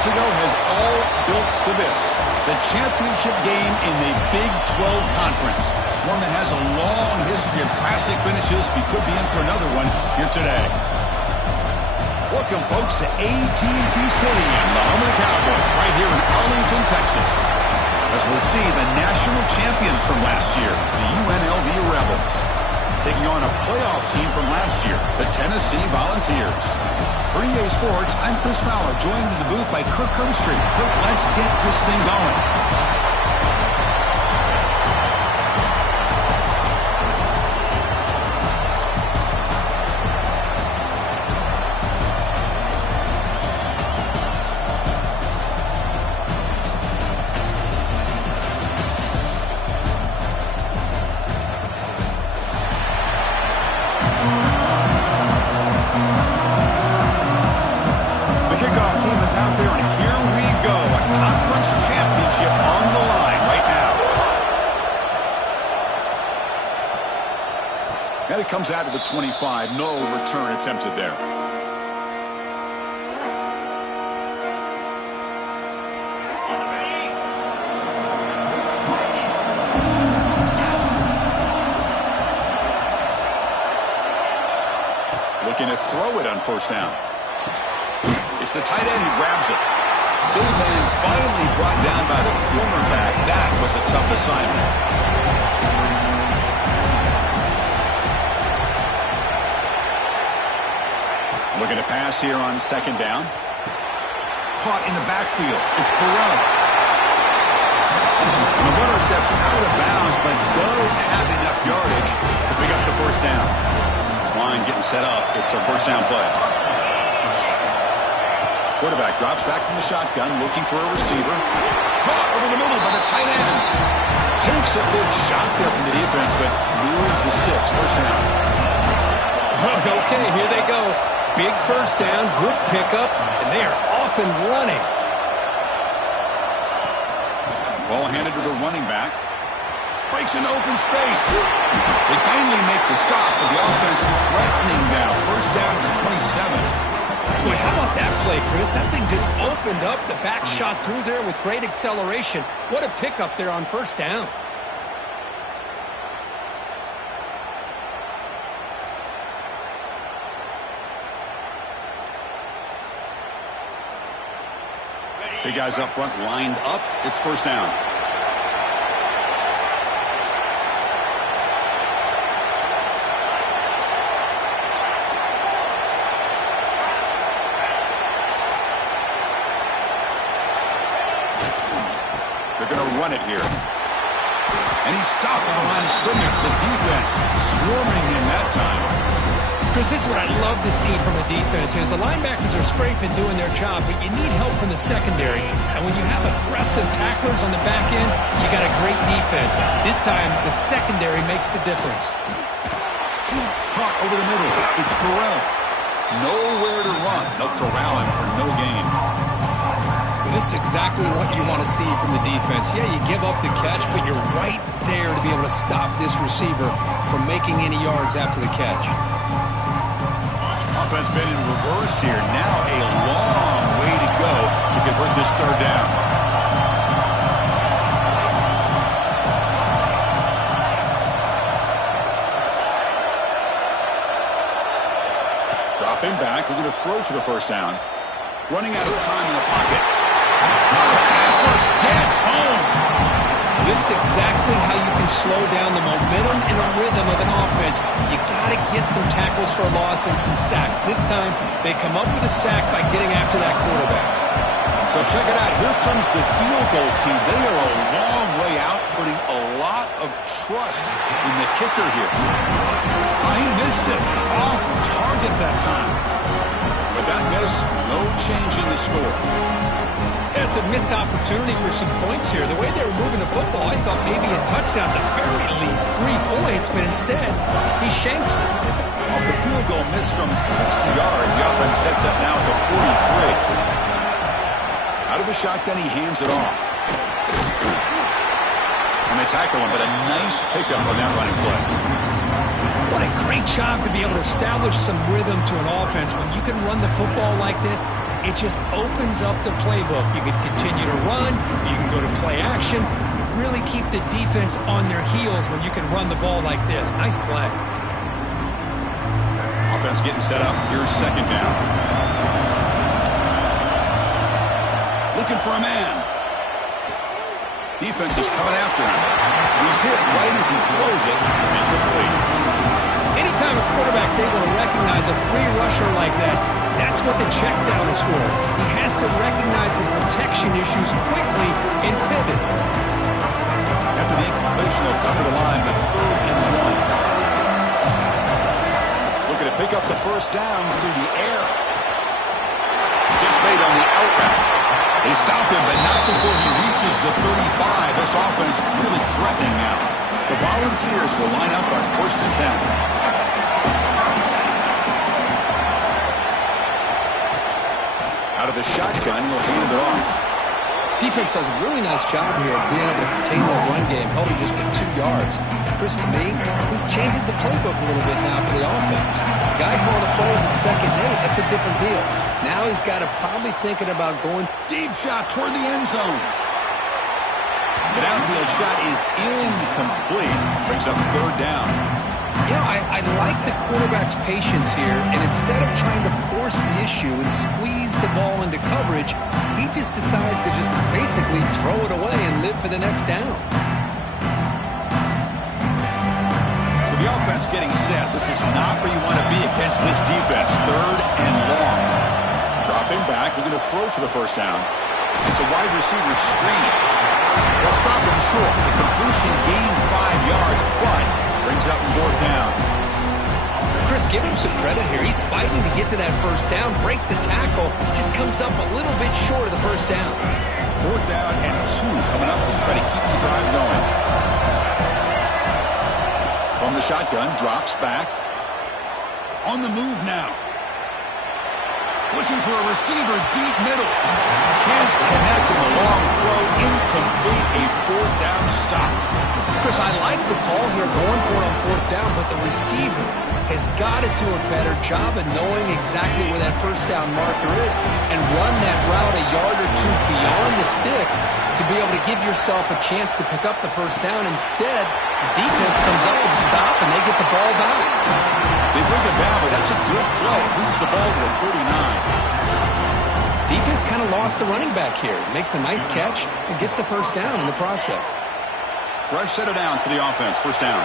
months ago has all built to this. The championship game in the Big 12 Conference. One that has a long history of classic finishes. We could be in for another one here today. Welcome, folks, to AT&T Stadium, the home of the Cowboys, right here in Arlington, Texas. As we'll see the national champions from last year, the UNLV Rebels, taking on a playoff team from last year, the Tennessee Volunteers. For EA Sports, I'm Chris Fowler, joined in the booth by Kirk Herbstreit. Kirk, let's get this thing going. And it comes out of the 25. No return attempted there. Looking to throw it on first down. It's the tight end who grabs it. Big man finally brought down by the cornerback. That was a tough assignment. Looking to pass here on second down. Caught in the backfield. It's Burrell. And the runner steps out of bounds, but does have enough yardage to pick up the first down. This line getting set up. It's a first down play. Quarterback drops back from the shotgun, looking for a receiver. Caught over the middle by the tight end. Takes a big shot there from the defense, but moves the sticks. First down. Okay, here they go. Big first down, good pickup, and they are off and running. Ball handed to the running back. Breaks into open space. They finally make the stop, but the offense threatening now. First down to the 27. Boy, how about that play, Chris? That thing just opened up. The back shot through there with great acceleration. What a pickup there on first down. Big guys up front lined up. It's first down. They're going to run it here. And he's stopped at the line of scrimmage. The defense swarming him that time. Chris, this is what I love to see from a defense is the linebackers are scraping, doing their job, but you need help from the secondary. And when you have aggressive tacklers on the back end, you got a great defense. This time, the secondary makes the difference. Caught over the middle. It's Burrell. Nowhere to run. They'll corral him for no gain. Well, this is exactly what you want to see from the defense. Yeah, you give up the catch, but you're right there to be able to stop this receiver from making any yards after the catch. Offense been in reverse here. Now a long way to go to convert this third down. Dropping back, looking to throw for the first down. Running out of time in the pocket. Pass rush gets home. This is exactly how you can slow down the momentum and a rhythm of an offense. You got to get some tackles for a loss and some sacks. This time, they come up with a sack by getting after that quarterback. So check it out. Here comes the field goal team. They are a long way out, putting a lot of trust in the kicker here. He missed it. Off target that time. With that miss, no change in the score. Yeah, it's a missed opportunity for some points here. The way they were moving the football, I thought maybe a touchdown, at the very least 3 points, but instead, he shanks it. Off the field goal miss from 60 yards, the offense sets up now at the 43. Out of the shotgun, he hands it off. And they tackle him, but a nice pickup on that running play. What a great job to be able to establish some rhythm to an offense. When you can run the football like this, it just opens up the playbook. You can continue to run. You can go to play action. You really keep the defense on their heels when you can run the ball like this. Nice play. Offense getting set up. Here's second down. Looking for a man. Defense is coming after him. He's hit right as he throws it. Incomplete. Anytime a quarterback's able to recognize a free rusher like that, that's what the check down is for. He has to recognize the protection issues quickly and pivot. After the incompletion, they'll come to the line with 3rd and 1. Looking to pick up the first down through the air. Gets made on the out route. They stop him, but not before he reaches the 35. This offense really threatening now. The Volunteers will line up on 1st and 10. Out of the shotgun, he'll hand it off. Defense does a really nice job here of being able to contain that run game, held him just to 2 yards. Chris, to me, this changes the playbook a little bit now for the offense. The guy calling the plays at 2nd and 8, that's a different deal. Now he's got to probably thinking about going deep shot toward the end zone. The downfield shot is incomplete. Brings up 3rd down. You know, I like the quarterback's patience here, and instead of trying to force the issue and squeeze the ball into coverage, he just decides to just basically throw it away and live for the next down. So the offense getting set. This is not where you want to be against this defense. 3rd and long. Dropping back, looking to throw for the first down. It's a wide receiver screen. They'll stop him short. The completion gained 5 yards, but brings up 4th down. Chris, give him some credit here. He's fighting to get to that first down, breaks the tackle, just comes up a little bit short of the first down. 4th down and 2 coming up as try to keep the drive going. From the shotgun, drops back. On the move now. Looking for a receiver deep middle. Can't connect with a long throw. Incomplete. A 4th down stop. Chris, I like the call here going for it on 4th down, but the receiver has got to do a better job of knowing exactly where that first down marker is and run that route a yard or 2 beyond the sticks to be able to give yourself a chance to pick up the first down. Instead, the defense comes up with a stop and they get the ball back. They bring it down, but that's a good play. Moves the ball to the 39. Defense kind of lost the running back here. Makes a nice catch and gets the first down in the process. Fresh set of downs for the offense. First down.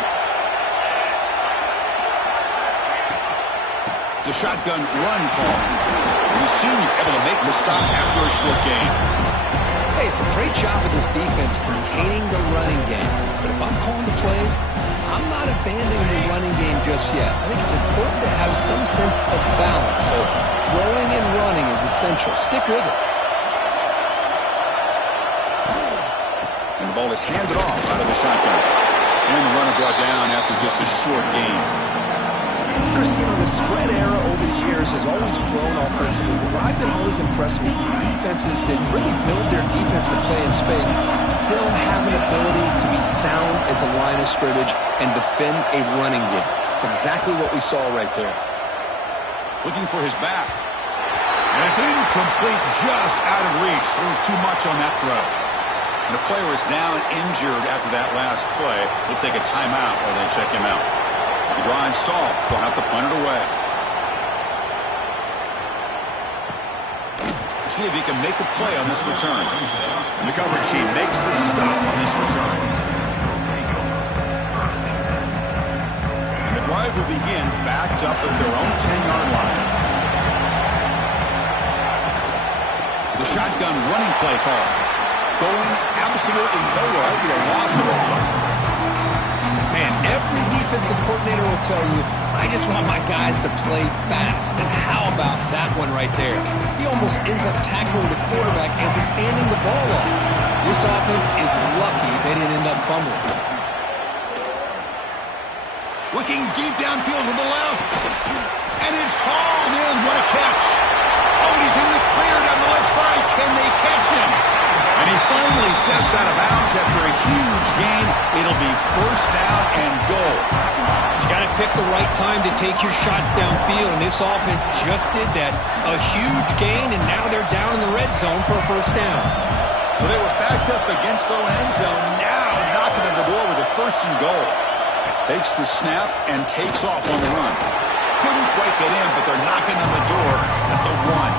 It's a shotgun run call. The senior able to make the stop after a short gain. Hey, it's a great job of this defense containing the running game. But if I'm calling the plays, I'm not abandoning the running game just yet. I think it's important to have some sense of balance. So throwing and running is essential. Stick with it. And the ball is handed off out of the shotgun. And the runner brought down after just a short gain. Chris, the spread era over the years has always grown offensively. But I've been always impressed with defenses that really build their defense to play in space, still have an ability to be sound at the line of scrimmage and defend a running game. It's exactly what we saw right there. Looking for his back. And it's incomplete, just out of reach. A little too much on that throw. And the player is down injured after that last play. They'll take a timeout while they check him out. The drive stalled, so he'll have to punt it away. See if he can make the play on this return. And the coverage team makes the stop on this return. And the drive will begin backed up at their own 10-yard line. The shotgun running play call. Going absolutely nowhere. It'll be a loss of a play. Man, every defensive coordinator will tell you, I just want my guys to play fast. And how about that one right there? He almost ends up tackling the quarterback as he's handing the ball off. This offense is lucky they didn't end up fumbling. Looking deep downfield to the left. And it's hauled in. What a catch. Oh, he's in the clear down the left side. Can they catch him? And he finally steps out of bounds after a huge gain. It'll be first down and goal. You got to pick the right time to take your shots downfield, and this offense just did that. A huge gain, and now they're down in the red zone for a first down. So they were backed up against their own end zone, now knocking on the door with a first and goal. Takes the snap and takes off on the run. Couldn't quite get in, but they're knocking on the door at the 1.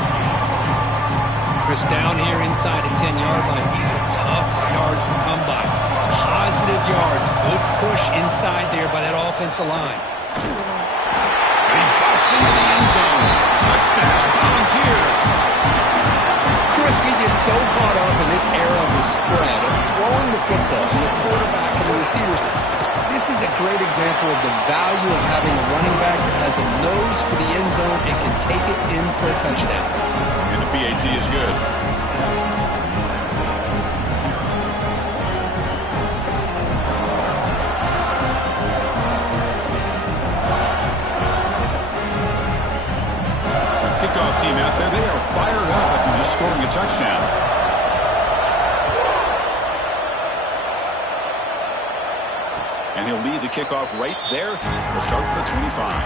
Chris, down here inside the 10-yard line, these are tough yards to come by. Positive yards, good push inside there by that offensive line. And he busts into the end zone. Touchdown, Volunteers. Chris, we get so caught up in this era of the spread, of throwing the football, and the quarterback and the receivers. This is a great example of the value of having a running back that has a nose for the end zone and can take it in for a touchdown. And the PAT is good. Kickoff team out there, they are fired up after just scoring a touchdown. And he'll lead the kickoff right there. We'll start from the 25.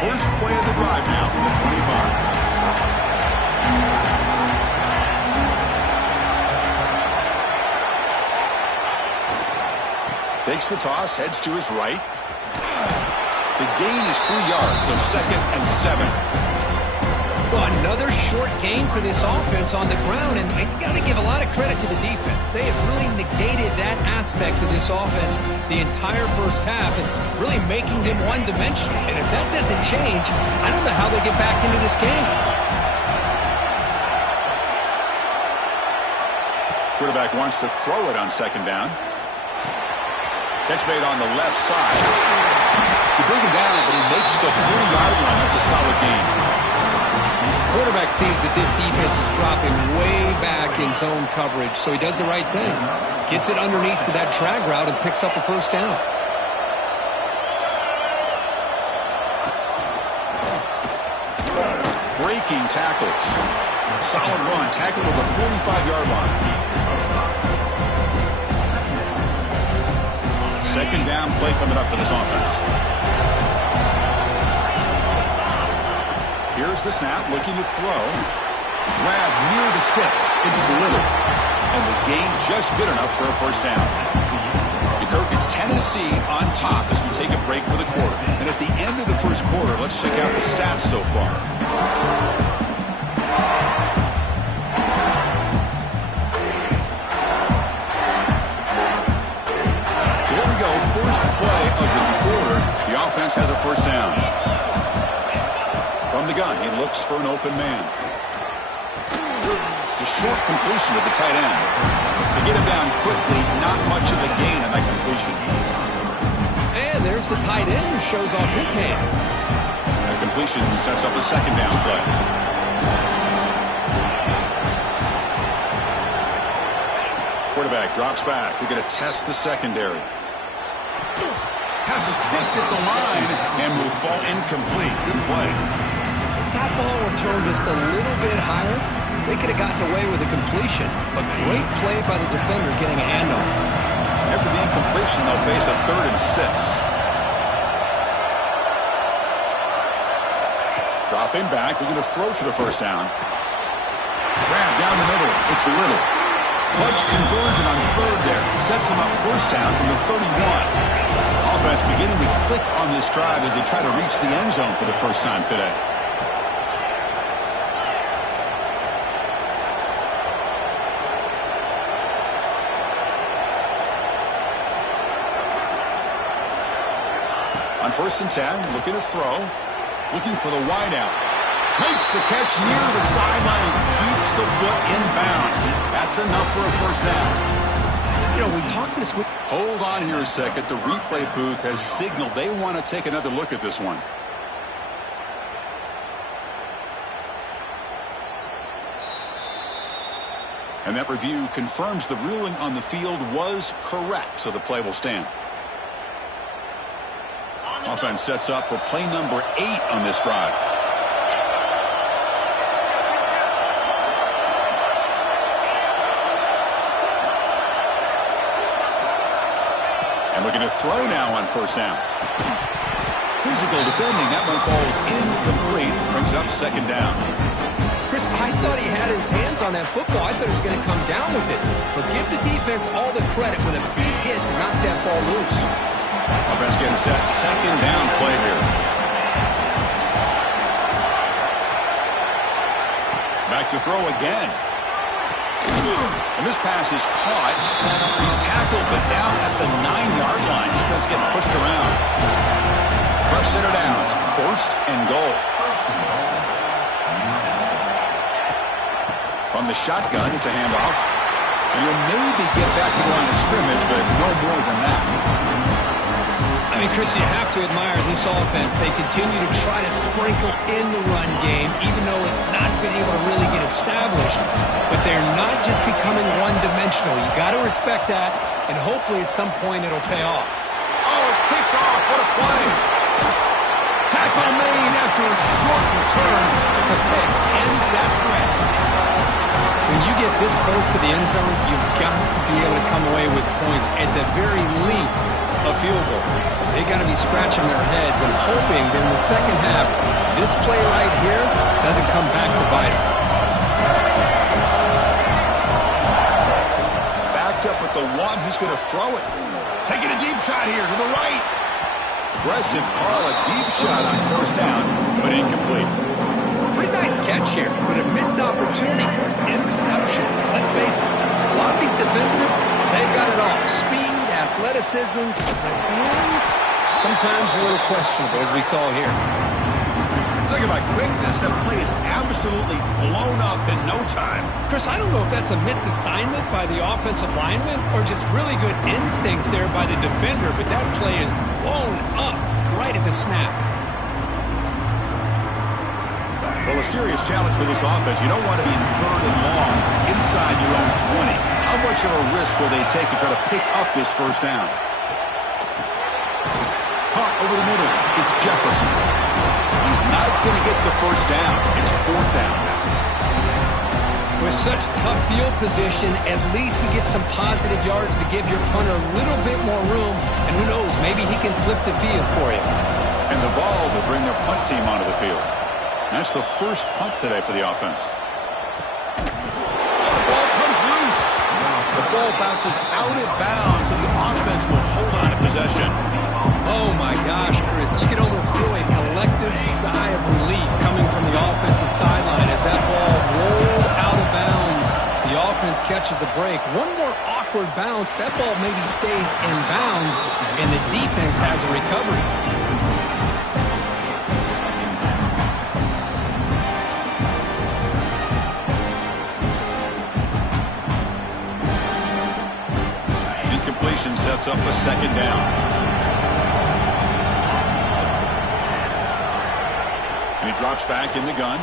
First play of the drive now from the 25. Takes the toss, heads to his right. The gain is 3 yards, so 2nd and 7. Well, another short gain for this offense on the ground, and you got to give a lot of credit to the defense. They have really negated that aspect of this offense the entire first half and really making them one-dimensional. And if that doesn't change, I don't know how they get back into this game. Quarterback wants to throw it on 2nd down. Catch made on the left side. He brings him down, but he makes the 40-yard line. That's a solid gain. Quarterback sees that this defense is dropping way back in zone coverage, so he does the right thing. Gets it underneath to that drag route and picks up a first down. Breaking tackles. Solid run. Tackled with the 45-yard line. 2nd down play coming up for this offense. Here's the snap, looking to throw. Grab near the sticks. It's little. And the gain just good enough for a first down. It's Tennessee on top as we take a break for the quarter. And at the end of the first quarter, let's check out the stats so far. So here we go, first play of the quarter. The offense has a first down. From the gun, he looks for an open man. The short completion to the tight end. To get him down quickly, not much of a gain on that completion. And there's the tight end who shows off his hands. The completion sets up a 2nd down play. Quarterback drops back. We're going to test the secondary. Passes tipped at the line and will fall incomplete. Good play. If that ball were thrown just a little bit higher, they could have gotten away with a completion. But great play by the defender getting a hand on it. After the incompletion, they'll face a 3rd and 6. Dropping back. We're going to throw for the first down. Grab down the middle. It's Little. Clutch conversion on 3rd there. Sets him up first down from the 31. Offense beginning to click on this drive as they try to reach the end zone for the first time today. On 1st and 10, looking to throw. Looking for the wideout. Makes the catch near the sideline and keeps the foot in bounds. That's enough for a first down. You know, we talked this week. Hold on here a second. The replay booth has signaled they want to take another look at this one. And that review confirms the ruling on the field was correct, so the play will stand. Offense sets up for play number 8 on this drive. And looking to throw now on first down. Physical defending. That one falls incomplete. Brings up second down. Chris, I thought he had his hands on that football. I thought he was going to come down with it. But give the defense all the credit with a big hit to knock that ball loose. Offense getting set. Second down play here. Back to throw again. And this pass is caught. He's tackled, but down at the 9-yard line. Defense getting pushed around. First center downs. First and goal. On the shotgun, it's a handoff. And you'll maybe get back to the line of scrimmage, but no more than that. I mean, Chris, you have to admire this offense. They continue to try to sprinkle in the run game, even though it's not been able to really get established. But they're not just becoming one-dimensional. You got to respect that, and hopefully at some point it'll pay off. Oh, it's picked off. What a play. Tackle made after a short return, but the pick ends that threat. When you get this close to the end zone, you've got to be able to come away with points, at the very least a field goal. They got to be scratching their heads and hoping that in the second half, this play right here doesn't come back to bite them. Backed up at the 1, he's going to throw it. Taking a deep shot here to the right. Aggressive call, a deep shot on first down, but incomplete. Pretty nice catch here, but a missed opportunity for an interception. Let's face it, a lot of these defenders, they've got it all. Speed, athleticism, but hands, sometimes a little questionable, as we saw here. Talking about quickness, that play is absolutely blown up in no time. Chris, I don't know if that's a misassignment by the offensive lineman or just really good instincts there by the defender, but that play is blown up right at the snap. Well, a serious challenge for this offense. You don't want to be in 3rd and long inside your own 20. How much of a risk will they take to try to pick up this first down? Caught over the middle. It's Jefferson. He's not going to get the first down. It's 4th down. With such tough field position, at least you get some positive yards to give your punter a little bit more room. And who knows, maybe he can flip the field for you. And the Vols will bring their punt team onto the field. That's the first punt today for the offense. Oh, the ball comes loose. The ball bounces out of bounds, so the offense will hold on to possession. Oh, my gosh, Chris. You can almost feel a collective sigh of relief coming from the offensive sideline as that ball rolled out of bounds. The offense catches a break. One more awkward bounce. That ball maybe stays in bounds, and the defense has a recovery. Sets up a second down. And he drops back in the gun.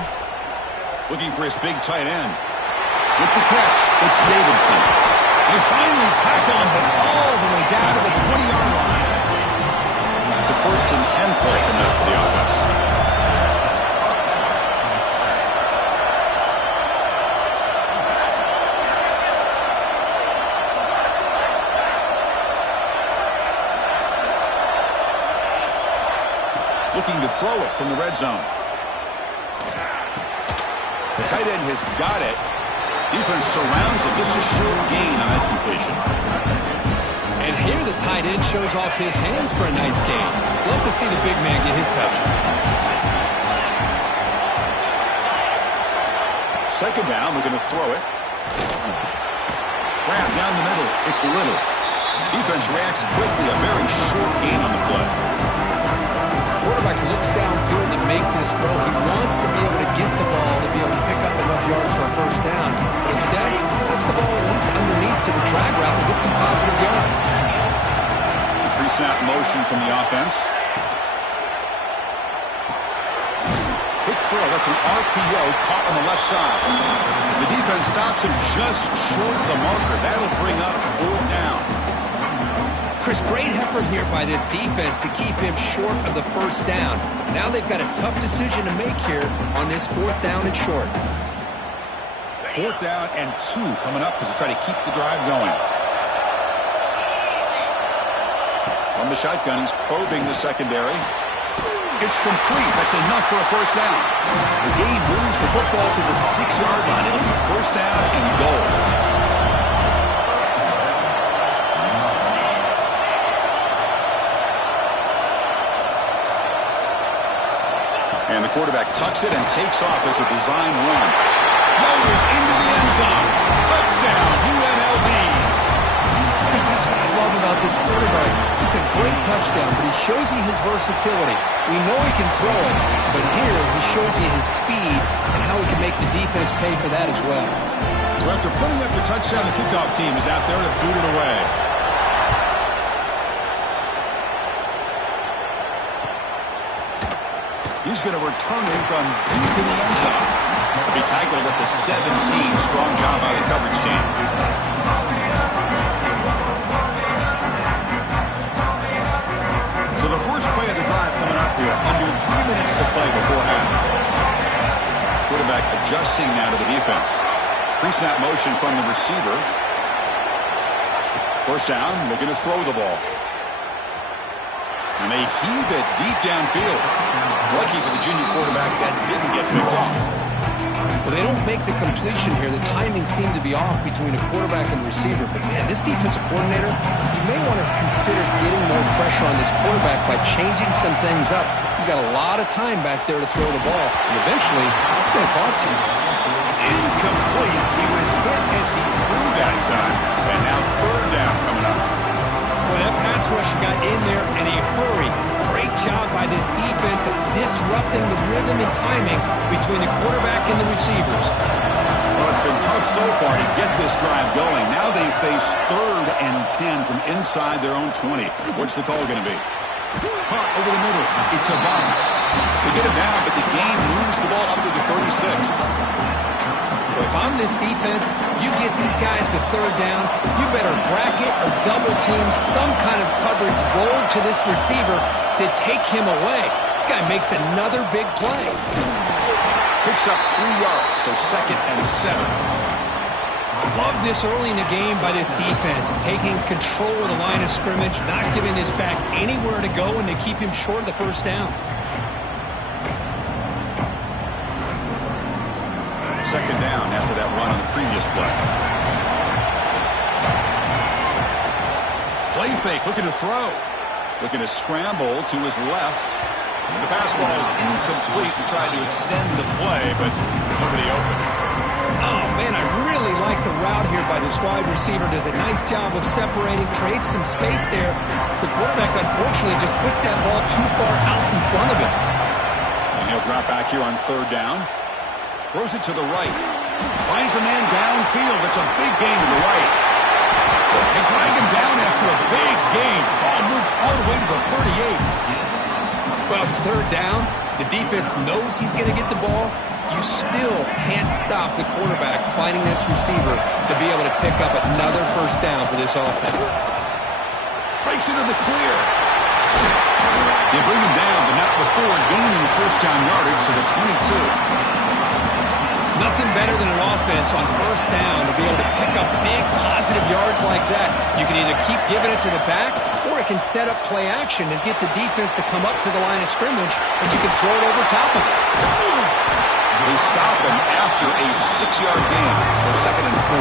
Looking for his big tight end. With the catch, it's Davidson. They finally tackle him, but all the way down to the 20-yard line. It's a 1st and 10 play coming up for the offense. Looking to throw it from the red zone. The tight end has got it. Defense surrounds it. Just a short gain on that completion. And here the tight end shows off his hands for a nice gain. Love to see the big man get his touches. Second down, we're going to throw it. Grab down the middle. It's Little. Defense reacts quickly. A very short gain on the play. Quarterback looks downfield to make this throw. He wants to be able to get the ball to be able to pick up enough yards for a first down. But instead, puts the ball at least underneath to the drag route and gets some positive yards. Pre-snap motion from the offense. Quick throw. That's an RPO caught on the left side. The defense stops him just short of the marker. That'll bring up 4th down. Chris, great effort here by this defense to keep him short of the 1st down. Now they've got a tough decision to make here on this 4th down and short. 4th down and 2 coming up as they try to keep the drive going. From the shotgun, he's probing the secondary. It's complete. That's enough for a 1st down. The game moves the football to the 6-yard line. It'll be 1st down and goal. And the quarterback tucks it and takes off as a design run. Rolls into the end zone. Touchdown, UNLV. Chris, that's what I love about this quarterback. It's a great touchdown, but he shows you his versatility. We know he can throw it, but here he shows you his speed and how he can make the defense pay for that as well. So after putting up the touchdown, the kickoff team is out there to boot it away. He's going to return him from deep in the end zone. He'll be tackled at the 17. Strong job by the coverage team. So the first play of the drive coming up here. Under 3 minutes to play before half. Quarterback adjusting now to the defense. Pre-snap motion from the receiver. 1st down, looking to throw the ball. And they heave it deep downfield. Lucky for the junior quarterback that didn't get picked off. Well, they don't make the completion here. The timing seemed to be off between a quarterback and receiver. But, man, this defensive coordinator, he may want to consider getting more pressure on this quarterback by changing some things up. You got a lot of time back there to throw the ball. And eventually, it's going to cost you. It's incomplete. He was hit as he threw that time. And now 3rd down coming up. Well, that pass rush got in there in a hurry. Great job by this defense of disrupting the rhythm and timing between the quarterback and the receivers. Well, it's been tough so far to get this drive going. Now they face 3rd and 10 from inside their own 20. What's the call going to be? Caught over the middle. It's a bounce. They get him down, but the game moves the ball up to the 36. If I'm this defense, you get these guys to 3rd down, you better bracket or double team some kind of coverage roll to this receiver to take him away. This guy makes another big play. Picks up 3 yards, so 2nd and 7. Love this early in the game by this defense, taking control of the line of scrimmage, not giving this back anywhere to go, and they keep him short of the 1st down. 2nd down after that run on the previous play. Play fake, looking to throw. Looking to scramble to his left. The pass ball is incomplete and tried to extend the play, but nobody open. Oh, man, I really like the route here by this wide receiver. Does a nice job of separating, creates some space there. The quarterback, unfortunately, just puts that ball too far out in front of him. And he'll drop back here on 3rd down. Throws it to the right. Finds a man downfield. It's a big gain to the right. They drag him down after a big gain. Ball moved all the way to the 38. Well, it's 3rd down. The defense knows he's going to get the ball. You still can't stop the quarterback finding this receiver to be able to pick up another 1st down for this offense. Breaks into the clear. They bring him down, but not before gaining 1st down yardage to the 22. Nothing better than an offense on 1st down to be able to pick up big positive yards like that. You can either keep giving it to the back, or it can set up play action and get the defense to come up to the line of scrimmage, and you can throw it over top of it. They stop him after a 6-yard gain, so 2nd and 4.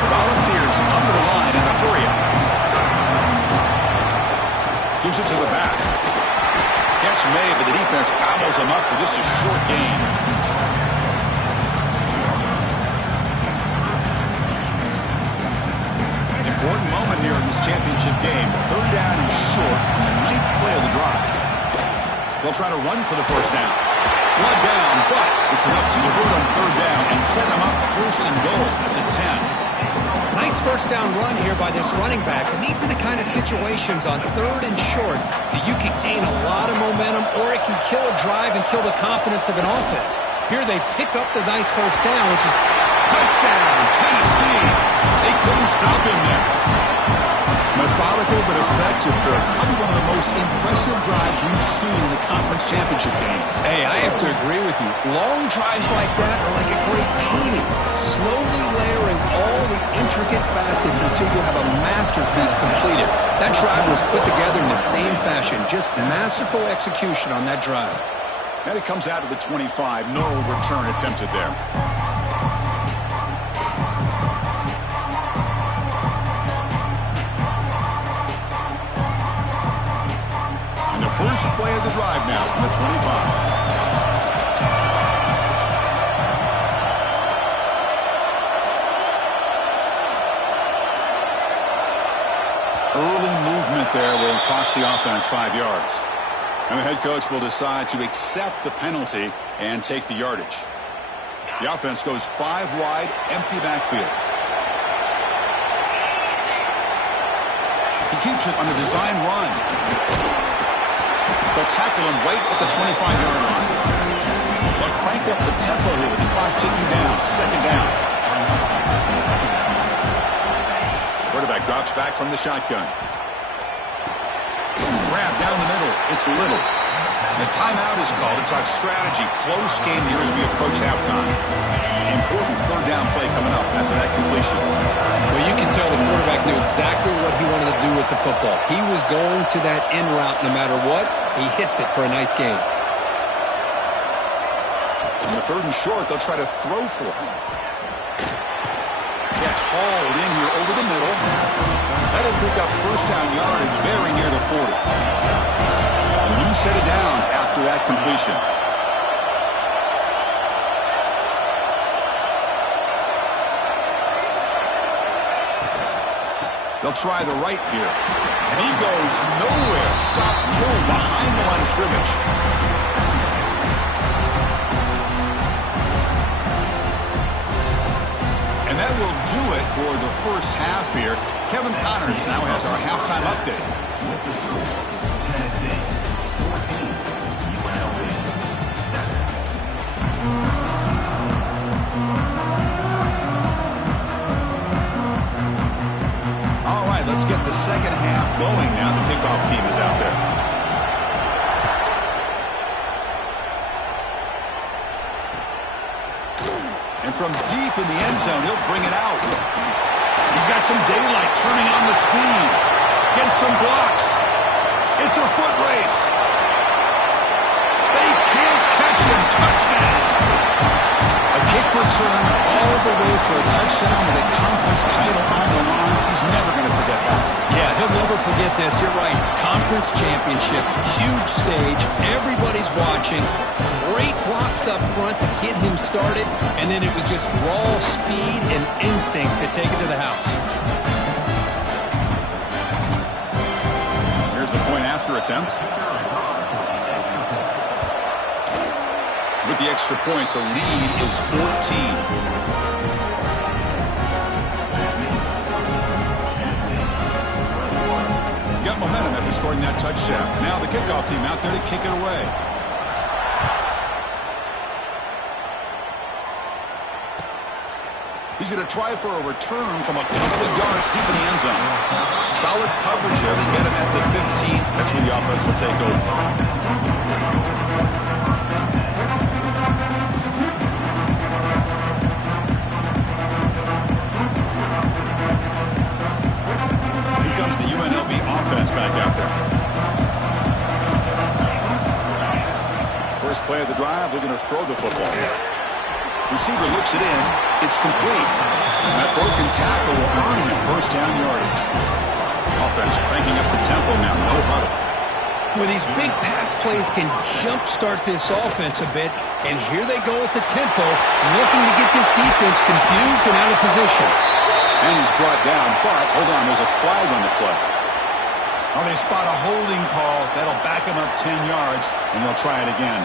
The Volunteers under the line in the hurry-up. Gives it to the back. Catch made, but the defense gobbles him up for just a short gain. Important moment here in this championship game. 3rd down and short on the 9th play of the drive. They'll try to run for the 1st down. One down, but it's enough to convert on 3rd down and set them up 1st and goal at the 10. Nice first down run here by this running back. And these are the kind of situations on 3rd and short that you can gain a lot of momentum, or it can kill a drive and kill the confidence of an offense. Here they pick up the nice first down, which is touchdown, Tennessee. They couldn't stop him there. Methodical but effective, Kirk. Probably one of the most impressive drives we've seen in the conference championship game. Hey, I have to agree with you. Long drives like that are like a great painting, slowly layering all the intricate facets until you have a masterpiece completed. That drive was put together in the same fashion, just masterful execution on that drive. And it comes out of the 25. No return attempted there. First play of the drive now from the 25. Early movement there will cost the offense 5 yards. And the head coach will decide to accept the penalty and take the yardage. The offense goes 5 wide, empty backfield. He keeps it on a design run. They'll tackle him right at the 25-yard line. They'll crank up the tempo here with the clock ticking down. 2nd down. Quarterback drops back from the shotgun. Grab down the middle. It's Little. The timeout is called to talk strategy. Close game here as we approach halftime. Important 3rd down play coming up after that completion. Well, you can tell the quarterback knew exactly what he wanted to do with the football. He was going to that in route no matter what. He hits it for a nice gain. On the 3rd and short, they'll try to throw for him. Catch hauled in here over the middle. That'll pick up first down yardage very near the 40. A new set of downs after that completion. They'll try the right here. And he goes nowhere. Stop pulled behind the line of scrimmage. And that will do it for the first half here. Kevin Connors now has our halftime update. Tennessee, 14, Unlv, 7. All right, let's get the second half going now. The kickoff team is out there. And from deep in the end zone, he'll bring it out. He's got some daylight turning on the speed. Gets some blocks. It's a foot race. They can't catch him. Touchdown. A kick return all the way for a touchdown with a conference title on the line. He's never going to forget that. Yeah, he'll never forget this. You're right. Conference championship, huge stage. Everybody's watching. Great blocks up front to get him started. And then it was just raw speed and instincts that take it to the house. Here's the point after attempt. With the extra point, the lead is 14. Got momentum after scoring that touchdown. Now the kickoff team out there to kick it away. He's going to try for a return from a couple of yards deep in the end zone. Solid coverage there. They get him at the 15. That's where the offense will take over. The UNLV offense back out there. First play of the drive, they're going to throw the football. Receiver looks it in. It's complete. And that broken tackle will earn him first down yardage. Offense cranking up the tempo now. No huddle. Well, these big pass plays can jumpstart this offense a bit. And here they go with the tempo, looking to get this defense confused and out of position. And he's brought down, but hold on, there's a flag on the play. Oh, they spot a holding call. That'll back him up 10 yards, and they'll try it again.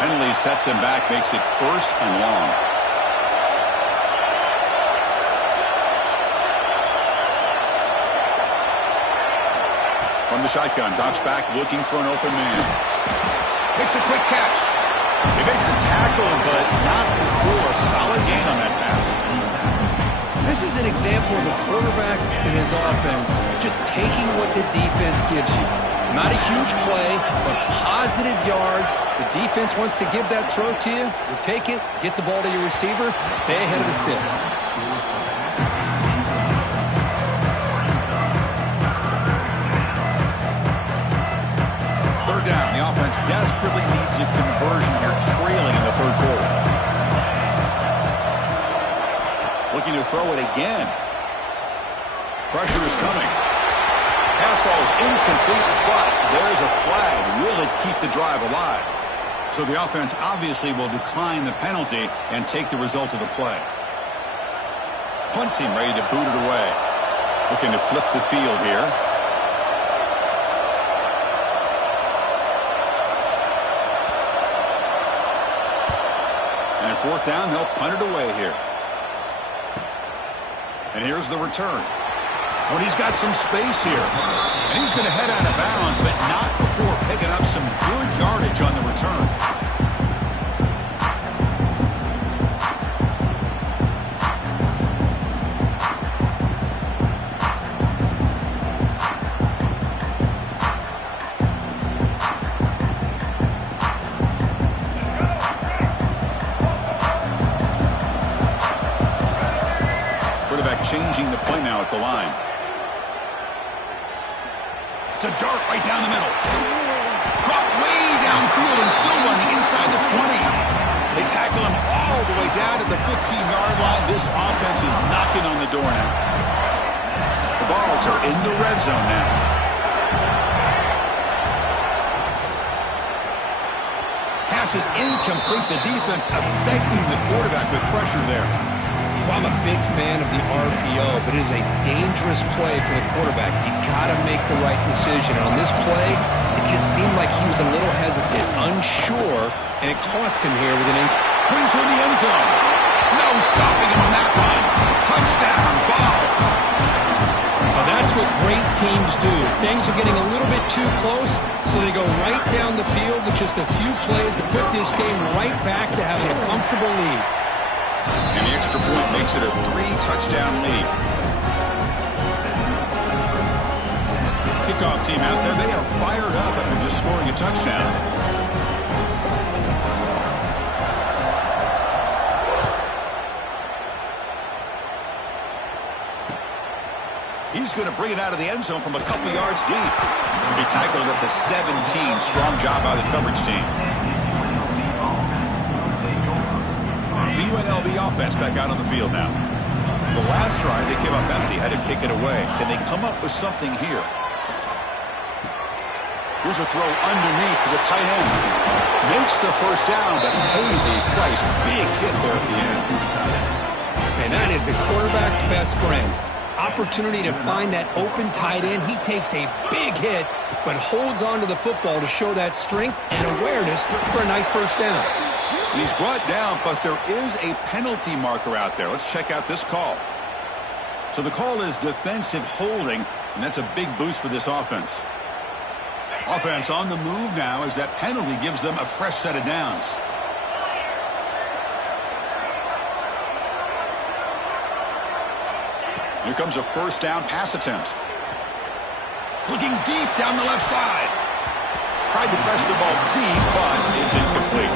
Penalty sets him back, makes it first and long. the shotgun. Drops back looking for an open man. Makes a quick catch. They make the tackle, but not before a solid gain on that pass. This is an example of a quarterback and his offense just taking what the defense gives you. Not a huge play, but positive yards. The defense wants to give that throw to you. You take it, get the ball to your receiver, stay ahead of the sticks. Third down. The offense desperately needs a conversion here, trailing in the third quarter. Looking to throw it again. Pressure is coming. Pass falls incomplete, but there's a flag. Will it keep the drive alive? So the offense obviously will decline the penalty and take the result of the play. Punt team ready to boot it away. Looking to flip the field here. And at fourth down, they'll punt it away here. And here's the return. Well, he's got some space here. And he's going to head out of bounds, but not before picking up some good yardage on the return. Quarterback changing the play now at the line. It's a dart right down the middle. Brought way downfield and still running inside the 20. They tackle him all the way down to the 15-yard line. This offense is knocking on the door now. The balls are in the red zone now. Pass is incomplete. The defense affecting the quarterback with pressure there. Well, I'm a big fan of the RPO, but it is a dangerous play for the quarterback. You got to make the right decision. On this play, it just seemed like he was a little hesitant, unsure, and it cost him here with an Going toward the end zone. No stopping him on that one. Touchdown, Balls. Well, that's what great teams do. Things are getting a little bit too close, so they go right down the field with just a few plays to put this game right back to having a comfortable lead. And the extra point makes it a 3-touchdown lead. Kickoff team out there, they are fired up after just scoring a touchdown. He's going to bring it out of the end zone from a couple yards deep. He'll be tackled at the 17. Strong job by the coverage team. The Unlv offense back out on the field now. The last drive, they came up empty, had to kick it away. Can they come up with something here? Here's a throw underneath to the tight end. Makes the first down, but pays a price. Big hit there at the end. And that is the quarterback's best friend. Opportunity to find that open tight end. He takes a big hit, but holds on to the football to show that strength and awareness for a nice first down. He's brought down, but there is a penalty marker out there. Let's check out this call. So the call is defensive holding, and that's a big boost for this offense. Offense on the move now as that penalty gives them a fresh set of downs. Here comes a first down pass attempt. Looking deep down the left side. Tried to press the ball deep, but it's incomplete.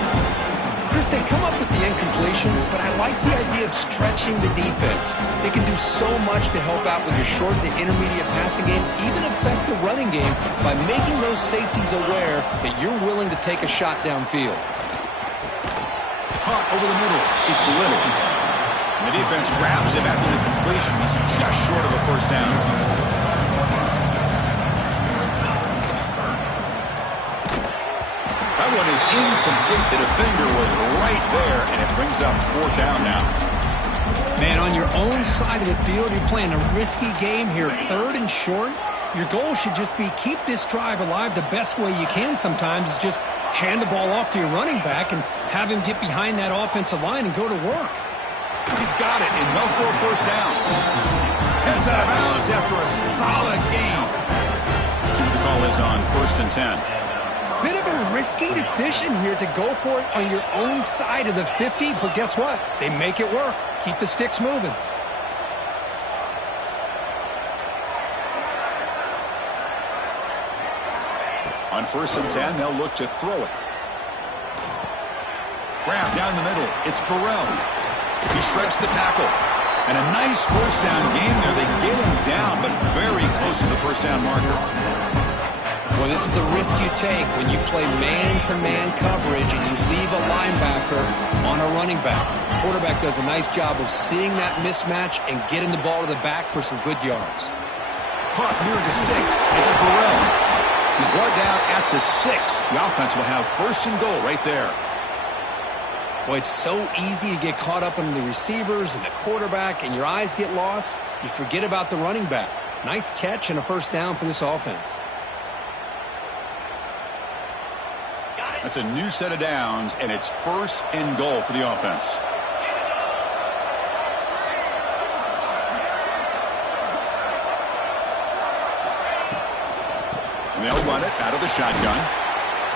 Chris, they come up with the incompletion, but I like the idea of stretching the defense. They can do so much to help out with your short to intermediate passing game, even affect the running game by making those safeties aware that you're willing to take a shot downfield. Caught over the middle. It's Little. And the defense grabs him after the completion. He's just short of a first down. That one is incomplete. The defender was right there, and it brings up fourth down now. Man, on your own side of the field, you're playing a risky game here. Third and short. Your goal should just be keep this drive alive the best way you can sometimes is just hand the ball off to your running back and have him get behind that offensive line and go to work. He's got it, enough for a first down. Heads out of bounds after a solid game. See what the call is on 1st and 10. Bit of a risky decision here to go for it on your own side of the 50, but guess what? They make it work. Keep the sticks moving. On 1st and 10, they'll look to throw it. Grab down the middle. It's Burrell. He shreds the tackle. And a nice first down gain there. They get him down, but very close to the first down marker. Well, this is the risk you take when you play man-to-man coverage and you leave a linebacker on a running back. The quarterback does a nice job of seeing that mismatch and getting the ball to the back for some good yards. Caught near the sticks. It's Burrell. He's brought down at the 6. The offense will have 1st and goal right there. Well, it's so easy to get caught up in the receivers and the quarterback, and your eyes get lost. You forget about the running back. Nice catch and a first down for this offense. That's a new set of downs, and it's 1st and goal for the offense. And they'll run it out of the shotgun.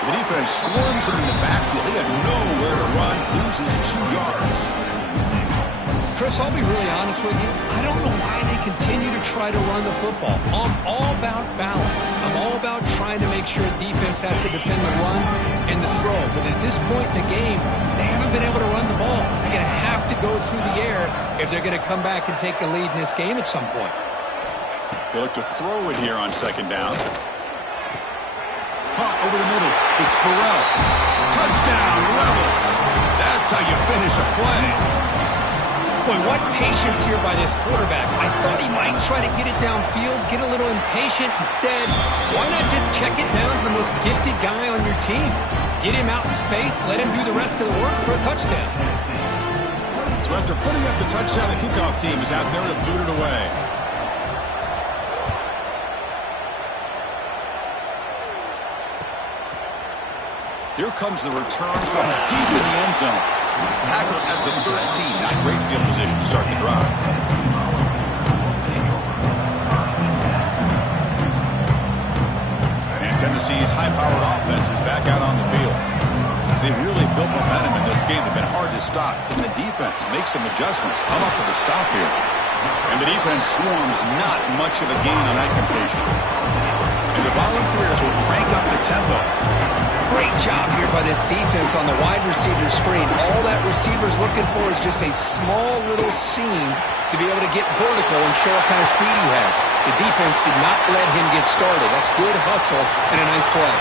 The defense swarms him in the backfield. He had nowhere to run, loses 2 yards. Chris, I'll be really honest with you. I don't know why they continue to try to run the football. I'm all about balance. I'm all about trying to make sure defense has to defend the run and the throw. But at this point in the game, they haven't been able to run the ball. They're going to have to go through the air if they're going to come back and take the lead in this game at some point. They look to throw it here on 2nd down. Caught over the middle. It's Burrell. Touchdown, Rebels. That's how you finish a play. Boy, what patience here by this quarterback. I thought he might try to get it downfield, get a little impatient. Instead, why not just check it down to the most gifted guy on your team? Get him out in space, let him do the rest of the work for a touchdown. So after putting up the touchdown, the kickoff team is out there to boot it away. Here comes the return from deep in the end zone. Tackle at the 13. Not great field position to start the drive. And Tennessee's high-powered offense is back out on the field. They've really built momentum in this game. They've been hard to stop. Can the defense make some adjustments? Come up with a stop here. And the defense swarms not much of a gain on that completion. And the Volunteers will crank up the tempo. Great job here by this defense on the wide receiver screen. All that receiver's looking for is just a small little seam to be able to get vertical and show what kind of speed he has. The defense did not let him get started. That's good hustle and a nice play.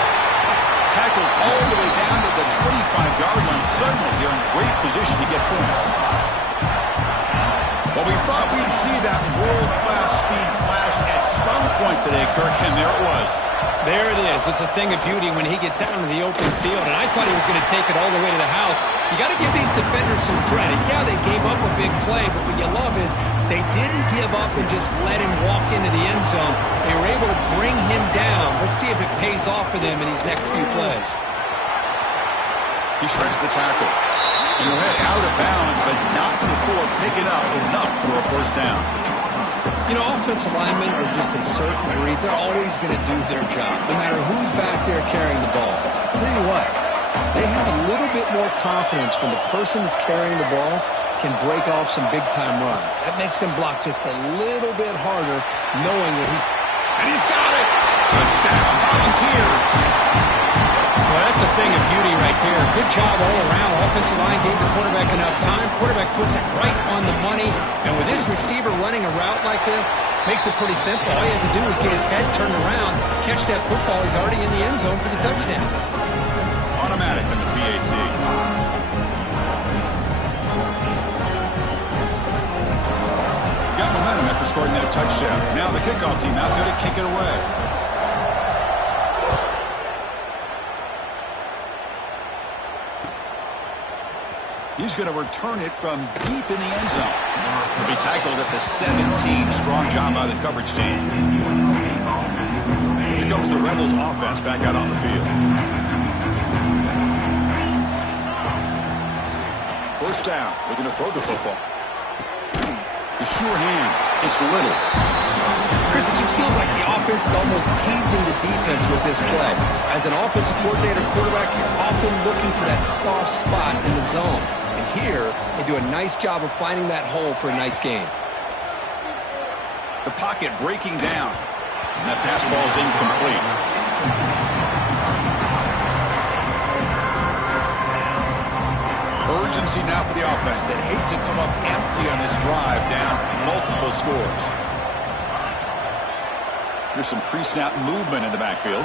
Tackled all the way down to the 25-yard line. Suddenly, they're in great position to get points. Well, we thought we'd see that world-class speed flash at some point today, Kirk, and there it was. There it is. It's a thing of beauty when he gets out into the open field, and I thought he was going to take it all the way to the house. You got to give these defenders some credit. Yeah, they gave up a big play, but what you love is they didn't give up and just let him walk into the end zone. They were able to bring him down. Let's see if it pays off for them in these next few plays. He shreds the tackle. And he'll head out of bounds, but not before picking up enough for a first down. You know, offensive linemen are just a certain breed. They're always going to do their job, no matter who's back there carrying the ball. I'll tell you what, they have a little bit more confidence when the person that's carrying the ball can break off some big-time runs. That makes them block just a little bit harder, knowing that he's... And he's got it! Touchdown, Volunteers! Well, that's a thing of beauty right there. Good job all around. Offensive line gave the quarterback enough time. Quarterback puts it right on the money. And with this receiver running a route like this, makes it pretty simple. All you have to do is get his head turned around, catch that football. He's already in the end zone for the touchdown. Automatic in the PAT. Got momentum after scoring that touchdown. Now the kickoff team out there to kick it away. He's going to return it from deep in the end zone. He'll be tackled at the 17. Strong job by the coverage team. Here comes the Rebels offense back out on the field. First down. They're going to throw the football. The sure hands. It's Little. Chris, it just feels like the offense is almost teasing the defense with this play. As an offensive coordinator, quarterback, you're often looking for that soft spot in the zone. And here, they do a nice job of finding that hole for a nice game. The pocket breaking down. And that pass ball is incomplete. Urgency now for the offense that hate to come up empty on this drive, down multiple scores. Here's some pre-snap movement in the backfield.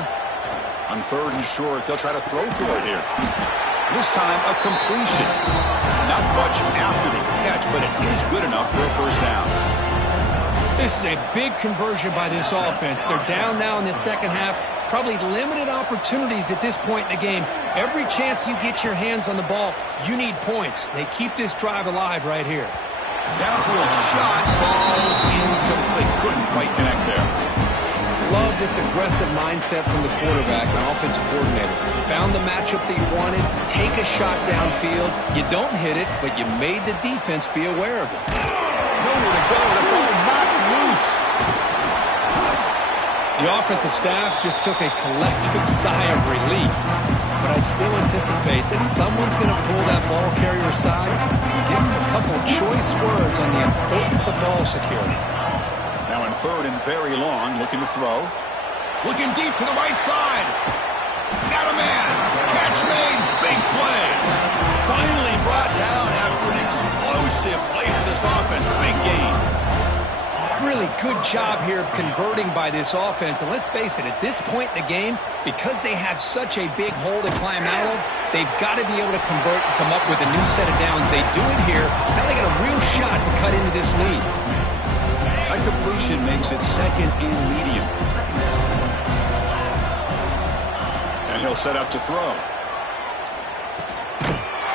On 3rd and short, they'll try to throw for it here. This time, a completion. Not much after the catch, but it is good enough for a first down. This is a big conversion by this offense. They're down now in the second half. Probably limited opportunities at this point in the game. Every chance you get your hands on the ball, you need points. They keep this drive alive right here. Downfield shot, balls incomplete. Couldn't quite connect there. Love this aggressive mindset from the quarterback and offensive coordinator. Found the matchup that you wanted, take a shot downfield. You don't hit it, but you made the defense be aware of it. Nowhere to go. The ball not loose. The offensive staff just took a collective sigh of relief. But I'd still anticipate that someone's going to pull that ball carrier aside, give him a couple choice words on the importance of ball security. Now in 3rd and very long, looking to throw. Looking deep to the right side. Got a man. Catch made. Big play. Finally brought down after an explosive play for this offense. Big gain. Really good job here of converting by this offense. And let's face it, at this point in the game, because they have such a big hole to climb out of, they've got to be able to convert and come up with a new set of downs. They do it here. Now they got a real shot to cut into this lead. That completion makes it 2nd and medium. And he'll set up to throw.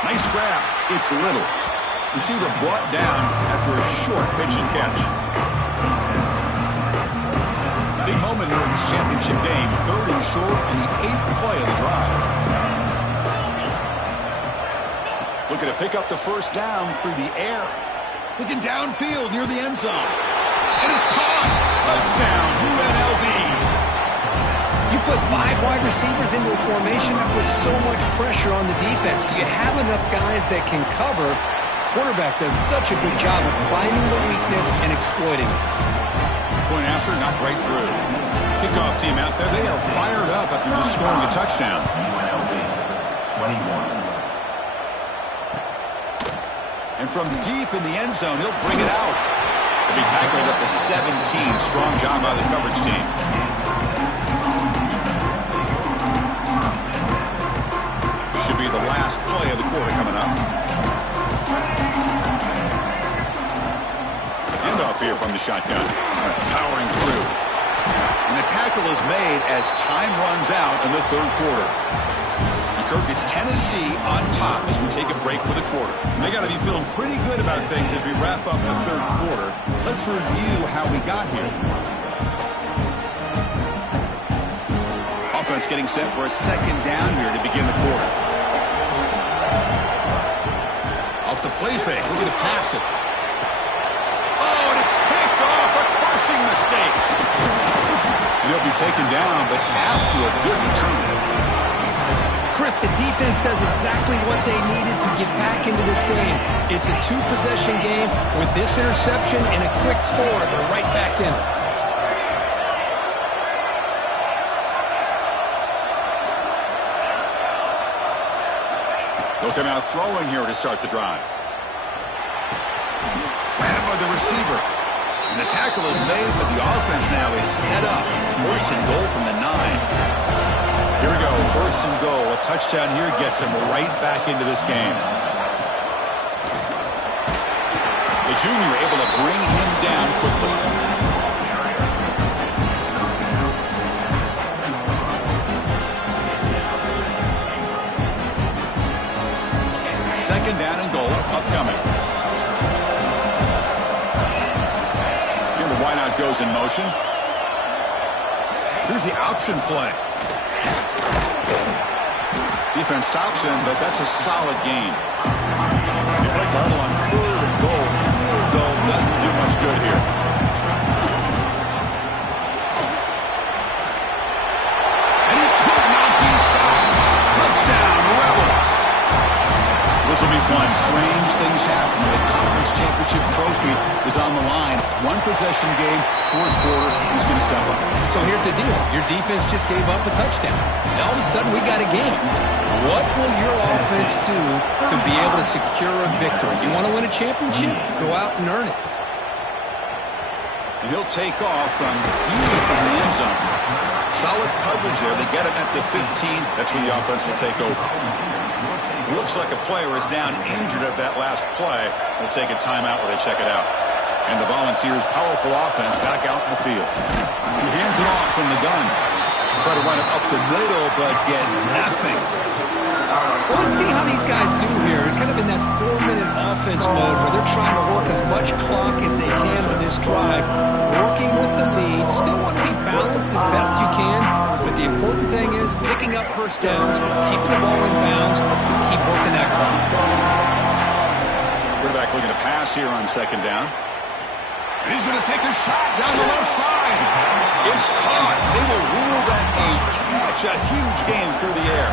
Nice grab. It's Little. Receiver brought down after a short pitch and catch. Big moment here in this championship game. 3rd and short on the 8th play of the drive. Looking to pick up the first down through the air. Looking downfield near the end zone. And it's caught. Touchdown, UNLV. You put 5 wide receivers into a formation that puts so much pressure on the defense. Do you have enough guys that can cover? Quarterback does such a good job of finding the weakness and exploiting it. Point after, knocked right through. Kickoff team out there. They are fired up after just scoring a touchdown. UNLV 21. And from deep in the end zone, he'll bring it out. He'll be tackled at the 17. Strong job by the coverage team. This should be the last play of the quarter coming up. Handoff here from the shotgun. Powering through. And the tackle is made as time runs out in the 3rd quarter. Kirk, it's Tennessee on top as we take a break for the quarter. And they got to be feeling pretty good about things as we wrap up the 3rd quarter. Let's review how we got here. Offense getting set for a 2nd down here to begin the quarter. Off the play fake, looking to pass it. Oh, and it's picked off, a crushing mistake. And he'll be taken down, but after a good return. Chris, the defense does exactly what they needed to get back into this game. It's a 2-possession game. With this interception and a quick score, they're right back in it. They'll come out throwing here to start the drive. Ran by the receiver. And the tackle is made, but the offense now is set up. 1st and goal from the 9. Here we go, 1st and goal. A touchdown here gets them right back into this game. The junior able to bring him down quickly. Second down and goal upcoming. Here the wideout goes in motion. Here's the option play. Defense stops him, but that's a solid gain. They break the huddle on 3rd and goal. 3rd goal doesn't do much good here. This will be fun. Strange things happen when the conference championship trophy is on the line. One possession game, fourth quarter, who's going to step up? So here's the deal. Your defense just gave up a touchdown. Now all of a sudden we got a game. What will your offense do to be able to secure a victory? You want to win a championship? Go out and earn it. And he'll take off from deep in the end zone. Solid coverage there. They get him at the 15. That's where the offense will take over. Looks like a player is down injured at that last play. They'll take a timeout where they check it out. And the Volunteers' powerful offense back out in the field. He hands it off from the gun. Try to run it up the middle, but get nothing. Well, let's see how these guys do here. Kind of in that 4-minute offense mode where they're trying to work as much clock as they can on this drive. Working with the lead. Still want to be balanced as best you can. But the important thing is picking up first downs, keeping the ball in bounds, and keep working that clock. Quarterback looking to pass here on second down. And he's going to take a shot down the left side. It's caught. They will rule that a catch. A huge game through the air.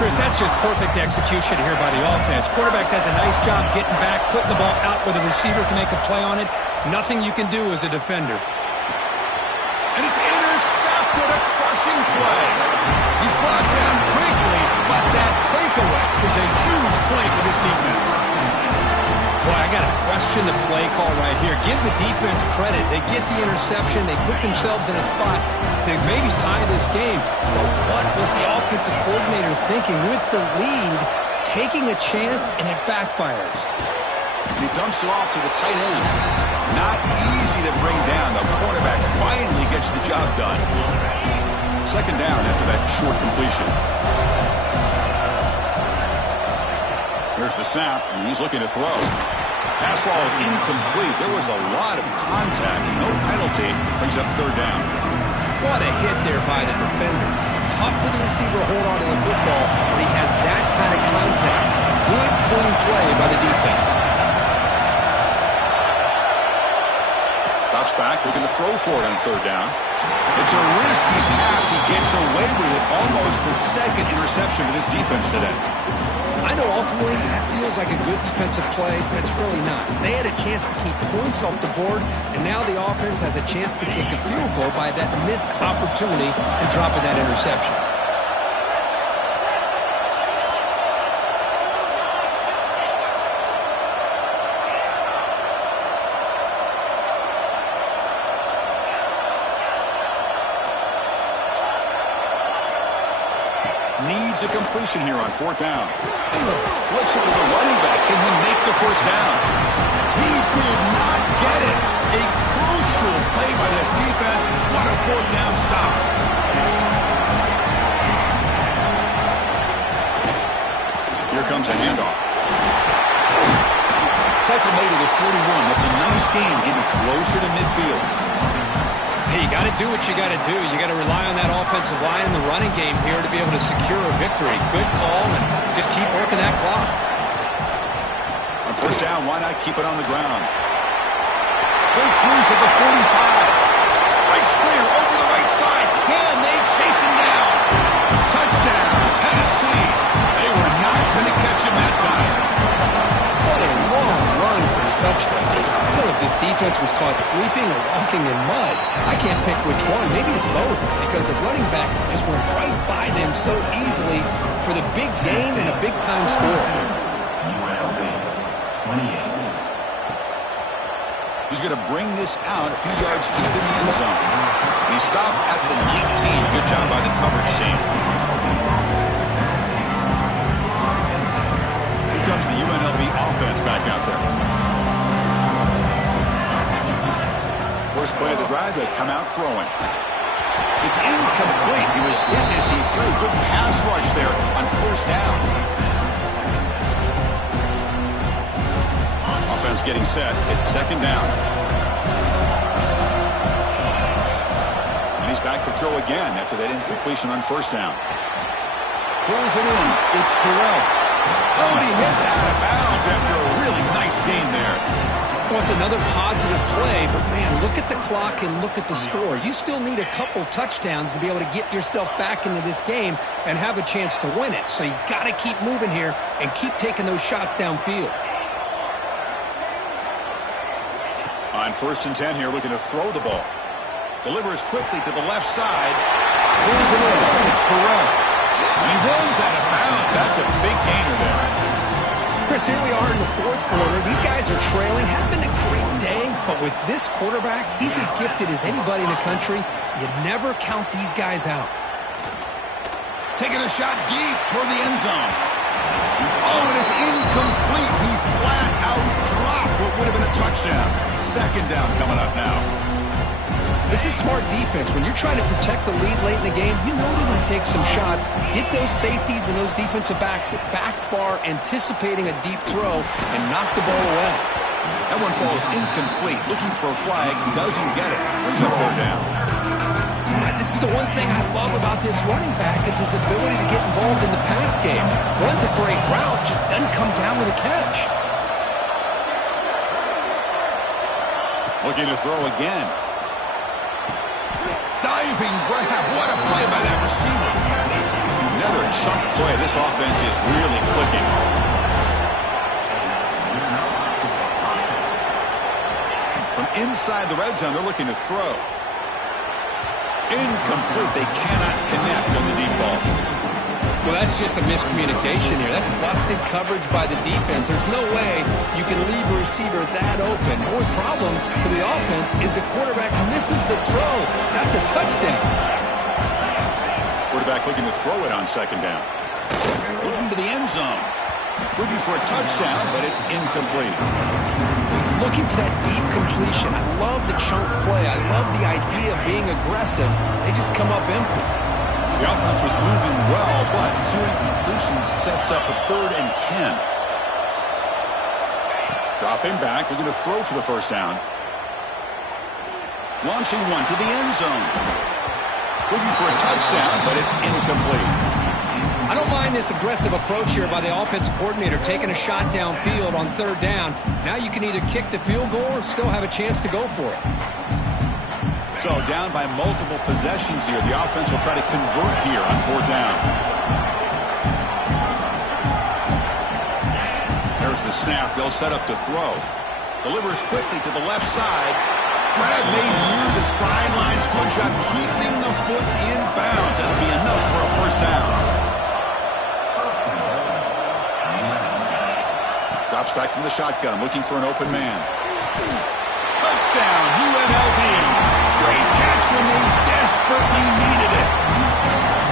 Chris, that's just perfect execution here by the offense. Quarterback does a nice job getting back, putting the ball out where the receiver can make a play on it. Nothing you can do as a defender. And it's intercepted. A crushing play. He's brought down quickly, but that takeaway is a huge play for this defense. Boy, I got to question the play call right here. Give the defense credit. They get the interception. They put themselves in a spot to maybe tie this game. But what was the offensive coordinator thinking with the lead, taking a chance, and it backfires? He dumps it off to the tight end. Not easy to bring down. The cornerback finally gets the job done. Second down after that short completion. There's the snap, and he's looking to throw. Pass ball is incomplete. There was a lot of contact. No penalty. Brings up third down. What a hit there by the defender. Tough for the receiver to hold on to the football when he has that kind of contact. Good, clean play by the defense. Drops back, looking to throw for it on third down. It's a risky pass. He gets away with it. Almost the second interception for this defense today. I know ultimately that feels like a good defensive play, but it's really not. They had a chance to keep points off the board, and now the offense has a chance to kick a field goal by that missed opportunity and dropping that interception. Needs a completion here on fourth down. Flips it to the running back. Can he make the first down? He did not get it. A crucial play by this defense. What a fourth down stop. Here comes a handoff. Tackle made to the 41. That's a nice game, getting closer to midfield. Hey, you got to do what you got to do. You got to rely on that offensive line in the running game here to be able to secure a victory. Good call, and just keep working that clock. On first down, why not keep it on the ground? Breaks loose at the 45. Breaks clear over the right side. Can they chase him down? Touchdown, Tennessee. They were not going to catch him that time. What a long run for the touchdown. I don't know if this defense was caught sleeping or walking in mud. I can't pick which one. Maybe it's both, because the running back just went right by them so easily for the big game and a big-time score. Unlv, 28. He's going to bring this out a few yards deep in the end zone. He stopped at the 19. Good job by the coverage team. Here comes the UNLV offense back out there. First play of the drive, they come out throwing. It's incomplete. He was hit as he threw. Good pass rush there on first down. Offense getting set. It's second down. And he's back to throw again after that incompletion on first down. Pulls it in. It's Burrell. Oh, and he hits out of bounds after a really nice game there. Well, it's another positive play, but man, look at the clock and look at the score. You still need a couple touchdowns to be able to get yourself back into this game and have a chance to win it. So you got to keep moving here and keep taking those shots downfield. On 1st and 10 here, looking to throw the ball. Delivers quickly to the left side. Pulls it in. It's Burrell. And he runs out of bounds. That's a big gainer there. Chris, here we are in the 4th quarter. These guys are trailing. Hadn't been a great day, but with this quarterback, he's as gifted as anybody in the country. You never count these guys out. Taking a shot deep toward the end zone. Oh, and it's incomplete. He flat out dropped what would have been a touchdown. 2nd down coming up now. This is smart defense. When you're trying to protect the lead late in the game, you know they're going to take some shots, get those safeties and those defensive backs back far, anticipating a deep throw, and knock the ball away. That one falls incomplete. Looking for a flag, doesn't get it. Brings up 3rd down. Yeah, this is the one thing I love about this running back is his ability to get involved in the pass game. Runs a great route, just doesn't come down with a catch. Looking to throw again. Diving grab. What a play by that receiver. Another chunk play. This offense is really clicking. From inside the red zone, they're looking to throw. Incomplete. They cannot connect on the deep ball. Well, that's just a miscommunication here. That's busted coverage by the defense. There's no way you can leave a receiver that open. The only problem for the offense is the quarterback misses the throw. That's a touchdown. Quarterback looking to throw it on 2nd down. Looking to the end zone. Looking for a touchdown, but it's incomplete. He's looking for that deep completion. I love the chunk play. I love the idea of being aggressive. They just come up empty. The offense was moving well, but 2 incompletions sets up a 3rd and 10. Dropping back, looking to throw for the 1st down. Launching one to the end zone. Looking for a touchdown, but it's incomplete. I don't mind this aggressive approach here by the offensive coordinator, taking a shot downfield on 3rd down. Now you can either kick the field goal or still have a chance to go for it. So down by multiple possessions here. The offense will try to convert here on 4th down. There's the snap. They'll set up to throw. Delivers quickly to the left side. Grab made near the sidelines. Good job keeping the foot in bounds. That'll be enough for a 1st down. Drops back from the shotgun, looking for an open man. Touchdown, UNLV. Great catch when they desperately needed it.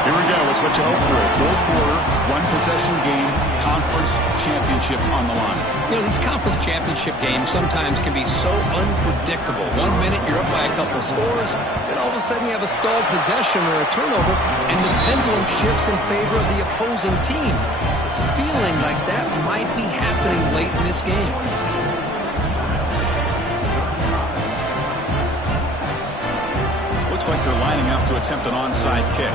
Here we go. It's what you hope for. 4th quarter, 1-possession game, conference championship on the line. You know, these conference championship games sometimes can be so unpredictable. 1 minute you're up by a couple scores, then all of a sudden you have a stalled possession or a turnover, and the pendulum shifts in favor of the opposing team. It's feeling like that might be happening late in this game. Looks like they're lining up to attempt an onside kick.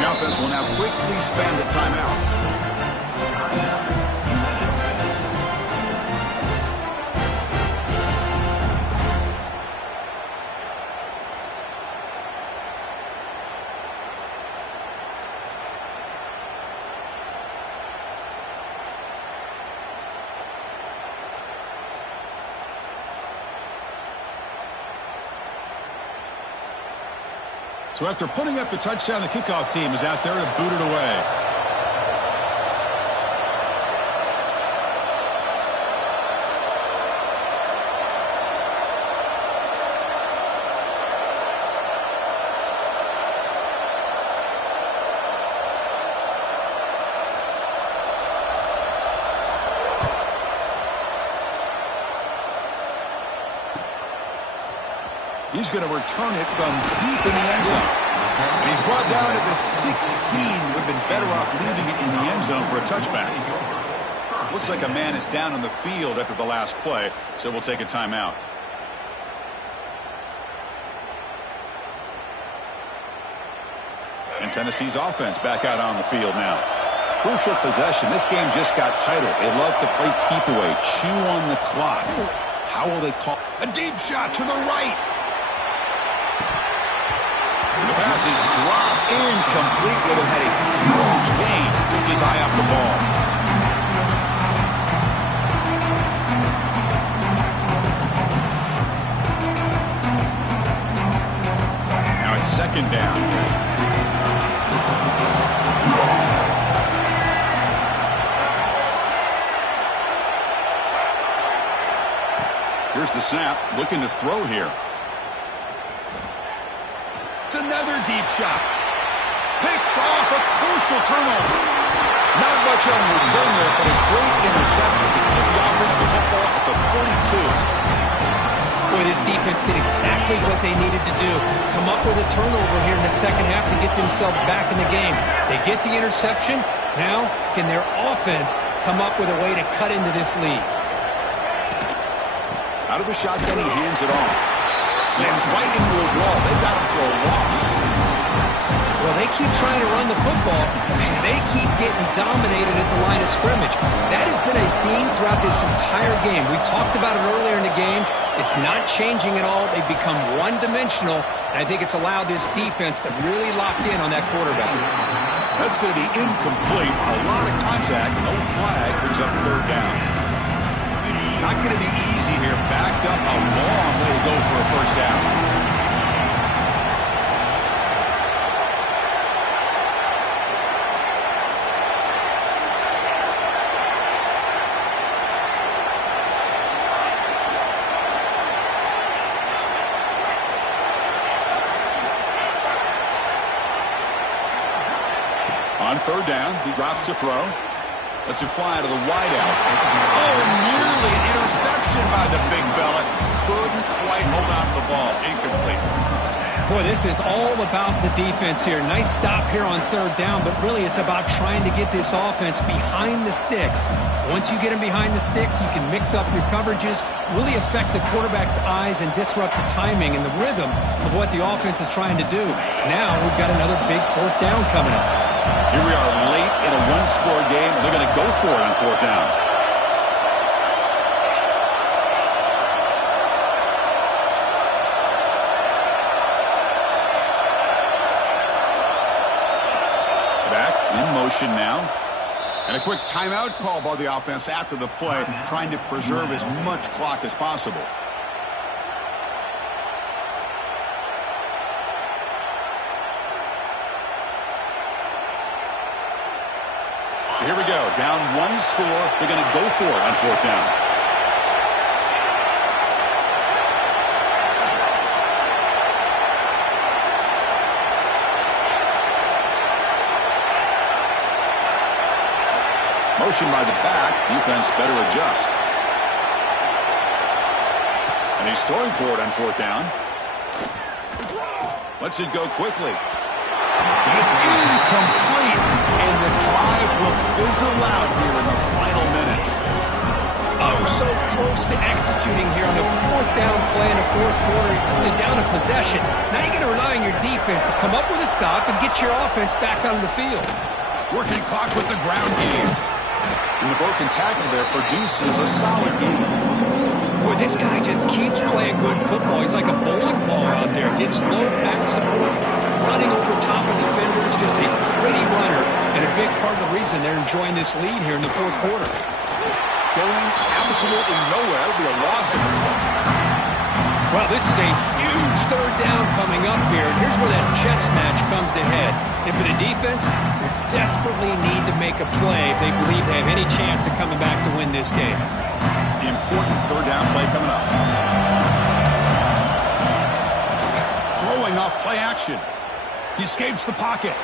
The offense will now quickly spend a timeout. So after putting up a touchdown, the kickoff team is out there to boot it away. He's going to return it from deep in the end zone. And he's brought down at the 16. Would have been better off leaving it in the end zone for a touchback. Looks like a man is down on the field after the last play, so we'll take a timeout. And Tennessee's offense back out on the field now. Crucial possession. This game just got tighter. They love to play keep away, chew on the clock. How will they call? A deep shot to the right. The pass is dropped incomplete. Would have had a huge gain. Took his eye off the ball. Now it's second down. Here's the snap. Looking to throw here. It's another deep shot. Picked off, a crucial turnover. Not much on return there, but a great interception to give the offense the football at the 42. Boy, this defense did exactly what they needed to do. Come up with a turnover here in the second half to get themselves back in the game. They get the interception. Now, can their offense come up with a way to cut into this lead? Out of the shotgun, he hands it off. Slams right into a wall. They got him for a loss. Well, they keep trying to run the football, and they keep getting dominated at the line of scrimmage. That has been a theme throughout this entire game. We've talked about it earlier in the game. It's not changing at all. They've become one-dimensional, and I think it's allowed this defense to really lock in on that quarterback. That's going to be incomplete. A lot of contact. No flag. Brings up third down. Not going to be easy here. Backed up a long way to go for a first down. On third down, he drops to throw. Lets it fly to the wideout. Oh, nearly an interception by the big fella. Couldn't quite hold on to the ball. Incomplete. Boy, this is all about the defense here. Nice stop here on third down, but really it's about trying to get this offense behind the sticks. Once you get them behind the sticks, you can mix up your coverages, really affect the quarterback's eyes and disrupt the timing and the rhythm of what the offense is trying to do. Now we've got another big fourth down coming up. Here we are late in a one-score game. They're going to go for it on fourth down. Back in motion now. And a quick timeout call by the offense after the play, trying to preserve as much clock as possible. So here we go. Down one score. They're going to go for it on fourth down. Motion by the back. Defense better adjust. And he's throwing for it on fourth down. Lets it go quickly. It's incomplete, and the drive will fizzle out here in the final minutes. Oh, so close to executing here on a fourth down play in the fourth quarter. You're only down a possession. Now you're going to rely on your defense to come up with a stop and get your offense back on the field. Working clock with the ground game. And the broken tackle there produces a solid game. Boy, this guy just keeps playing good football. He's like a bowling ball out there. Gets low pass support, running over top of defenders, just a pretty runner, and a big part of the reason they're enjoying this lead here in the fourth quarter. Going absolutely nowhere. That'll be a loss of it. Well, this is a huge third down coming up here, and here's where that chess match comes to head. And for the defense, they desperately need to make a play if they believe they have any chance of coming back to win this game. The important third down play coming up. Throwing off play action. He escapes the pocket.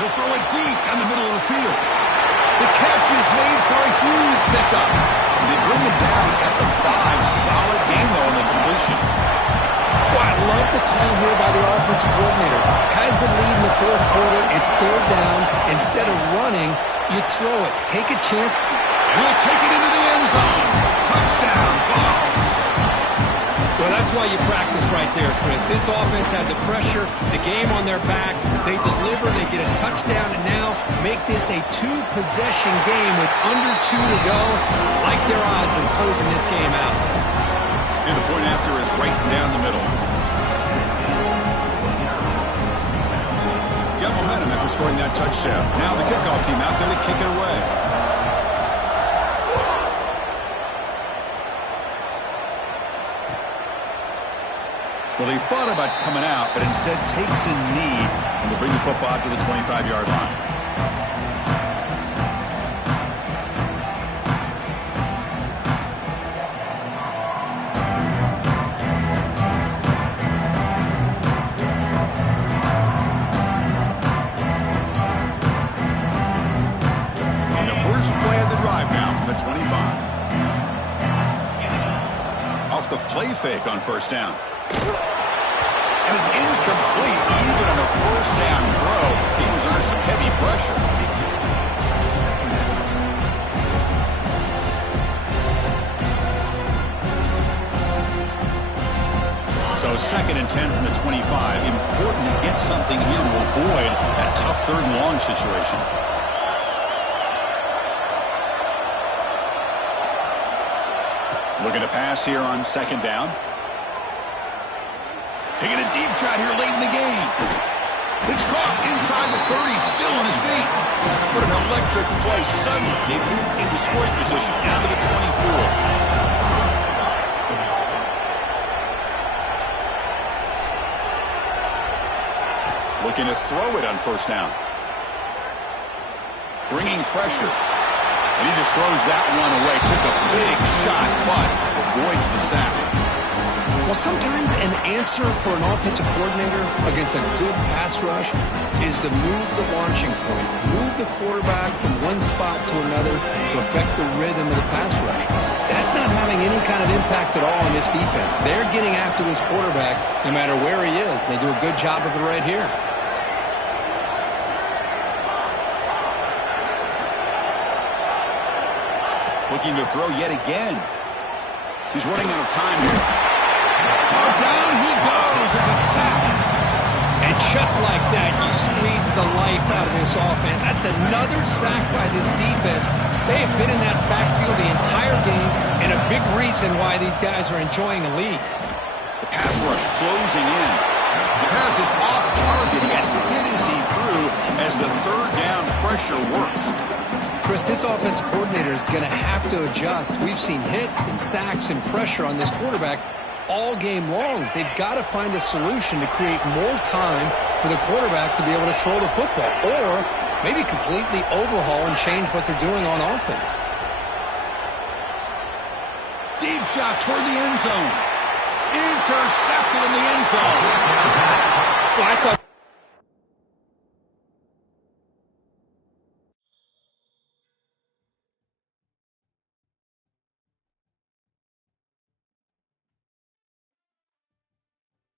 He'll throw it deep down the middle of the field. The catch is made for a huge pickup. And they bring it down at the 5. Solid game, though, on the completion. Well, I love the call here by the offensive coordinator. Has the lead in the fourth quarter. It's third down. Instead of running, you throw it. Take a chance. And he'll take it into the end zone. Touchdown, Bucs. Well, that's why you practice right there, Chris. This offense had the pressure, the game on their back. They deliver, they get a touchdown, and now make this a two-possession game with under 2 to go. Like their odds of closing this game out. And the point after is right down the middle. Got momentum after scoring that touchdown. Now the kickoff team out there to kick it away. Well, he thought about coming out, but instead takes a knee and will bring the football out to the 25-yard line. And the first play of the drive now from the 25. Off the play fake on first down. And it's incomplete even on a first down throw. He was under some heavy pressure. So 2nd and 10 from the 25. Important to get something here to avoid that tough 3rd and long situation. Looking to pass here on 2nd down. Taking a deep shot here late in the game. It's caught inside the 30, still on his feet. What an electric play. Suddenly, they move into scoring position down to the 24. Looking to throw it on first down. Bringing pressure. And he just throws that one away. Took a big shot, but avoids the sack. Well, sometimes an answer for an offensive coordinator against a good pass rush is to move the launching point, move the quarterback from one spot to another to affect the rhythm of the pass rush. That's not having any kind of impact at all on this defense. They're getting after this quarterback no matter where he is, and they do a good job of it right here. Looking to throw yet again. He's running out of time here. Oh, down he goes. It's a sack. And just like that, you squeeze the life out of this offense. That's another sack by this defense. They have been in that backfield the entire game, and a big reason why these guys are enjoying the lead. The pass rush closing in. The pass is off target, yet hit as he threw as the 3rd down pressure works. Chris, this offensive coordinator is going to have to adjust. We've seen hits and sacks and pressure on this quarterback all game long. They've got to find a solution to create more time for the quarterback to be able to throw the football, or maybe completely overhaul and change what they're doing on offense. Deep shot toward the end zone. Intercepted in the end zone. Well, I thought